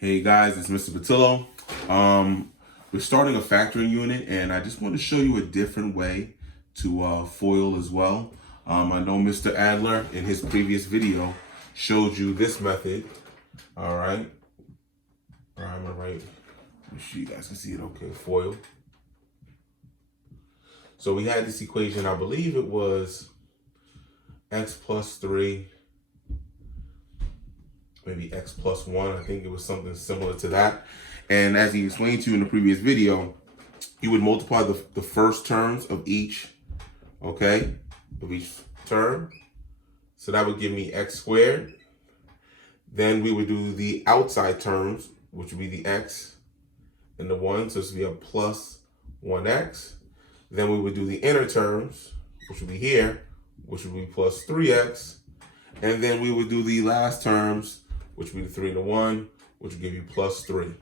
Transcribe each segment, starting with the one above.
Hey guys, it's Mr. Patillo. We're starting a factoring unit, and I just want to show you a different way to foil as well. I know Mr. Adler in his previous video showed you this method. All right. I'm gonna write. Make sure you guys can see it. Okay, foil. So we had this equation. I believe it was x plus 3. Maybe x plus 1. I think it was something similar to that. And as he explained to you in the previous video, you would multiply the first terms of each, okay, of each term. So that would give me x squared. Then we would do the outside terms, which would be the x and the 1. So this would be a plus 1x. Then we would do the inner terms, which would be here, which would be plus 3x. And then we would do the last terms, which would be the 3 and the 1, which would give you plus 3.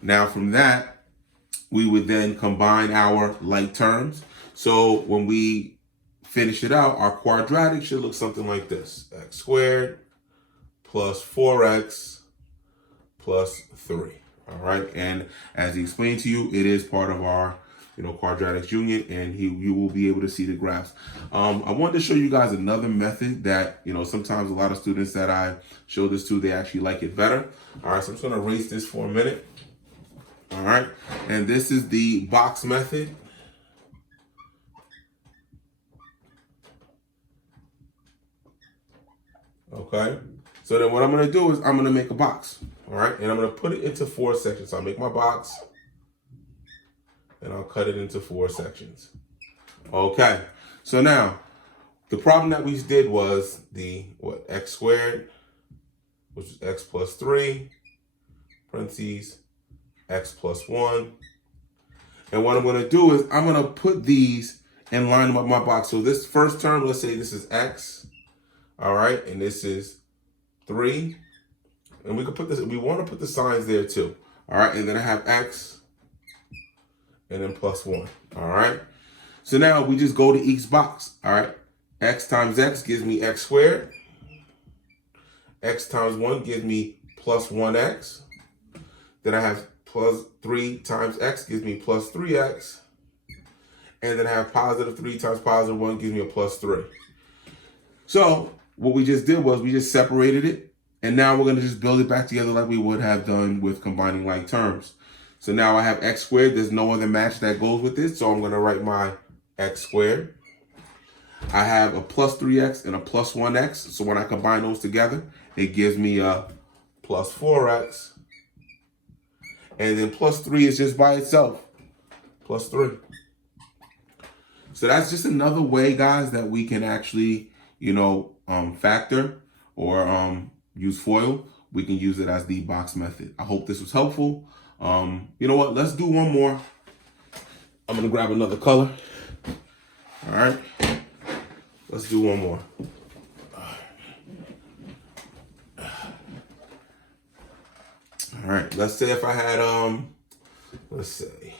Now from that, we would then combine our like terms. So when we finish it out, our quadratic should look something like this. X squared plus 4x plus 3. All right. And as he explained to you, it is part of our quadratics union, and you will be able to see the graphs. I wanted to show you guys another method that, sometimes a lot of students that I show this to, they actually like it better. All right, so I'm just gonna erase this for a minute. All right, and this is the box method. Okay, so then what I'm gonna do is I'm gonna make a box. All right, and I'm gonna put it into 4 sections. So I'll make my box, and I'll cut it into 4 sections. Okay, so now the problem that we did was the x squared, which is x plus 3, parentheses, x plus 1. And what I'm gonna do is I'm gonna put these in line with my box. So this first term, let's say this is x, all right, and this is 3. And we can put this, we wanna put the signs there too, all right, and then I have x, and then plus 1, all right? So now we just go to each box, all right? X times x gives me x squared. X times 1 gives me plus 1x. Then I have plus 3 times x gives me plus 3x. And then I have positive 3 times positive 1 gives me a plus 3. So what we just did was we just separated it, and now we're gonna just build it back together like we would have done with combining like terms. So now I have x squared. There's no other match that goes with this. So I'm going to write my x squared. I have a plus 3x and a plus 1x. So when I combine those together, it gives me a plus 4x. And then plus 3 is just by itself. Plus 3. So that's just another way, guys, that we can actually, factor or use FOIL. We can use it as the box method. I hope this was helpful. You know what? Let's do one more. I'm going to grab another color. All right. Let's do one more. All right. Let's say if I had, let's say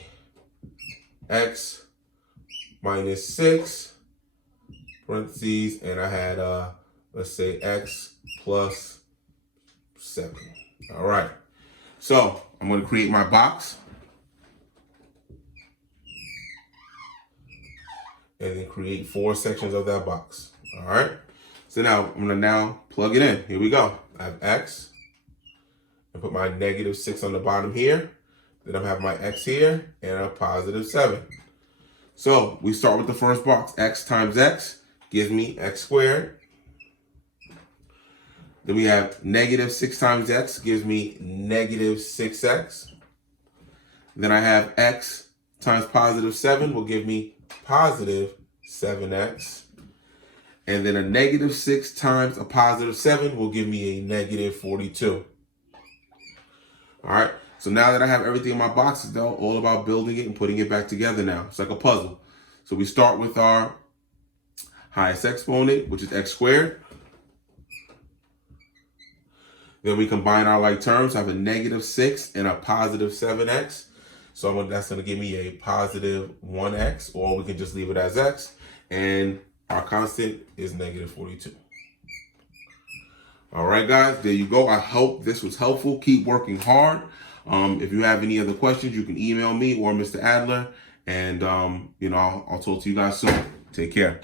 x minus 6, parentheses, and I had, let's say x plus 7. All right. So I'm going to create my box. And then create 4 sections of that box. All right. So now I'm going to plug it in. Here we go. I have x. And put my negative 6 on the bottom here. Then I have my x here and a positive 7. So we start with the first box. X times x gives me x squared. Then we have negative 6 times x gives me negative 6x. Then I have x times positive 7 will give me positive 7x. And then a negative 6 times a positive 7 will give me a negative 42. All right. So now that I have everything in my box, it's all about building it and putting it back together now. It's like a puzzle. So we start with our highest exponent, which is x squared. Then we combine our like terms. I have a negative 6 and a positive 7x. So that's going to give me a positive 1x, or we can just leave it as x. And our constant is negative 42. All right, guys, there you go. I hope this was helpful. Keep working hard. If you have any other questions, you can email me or Mr. Adler, and I'll talk to you guys soon. Take care.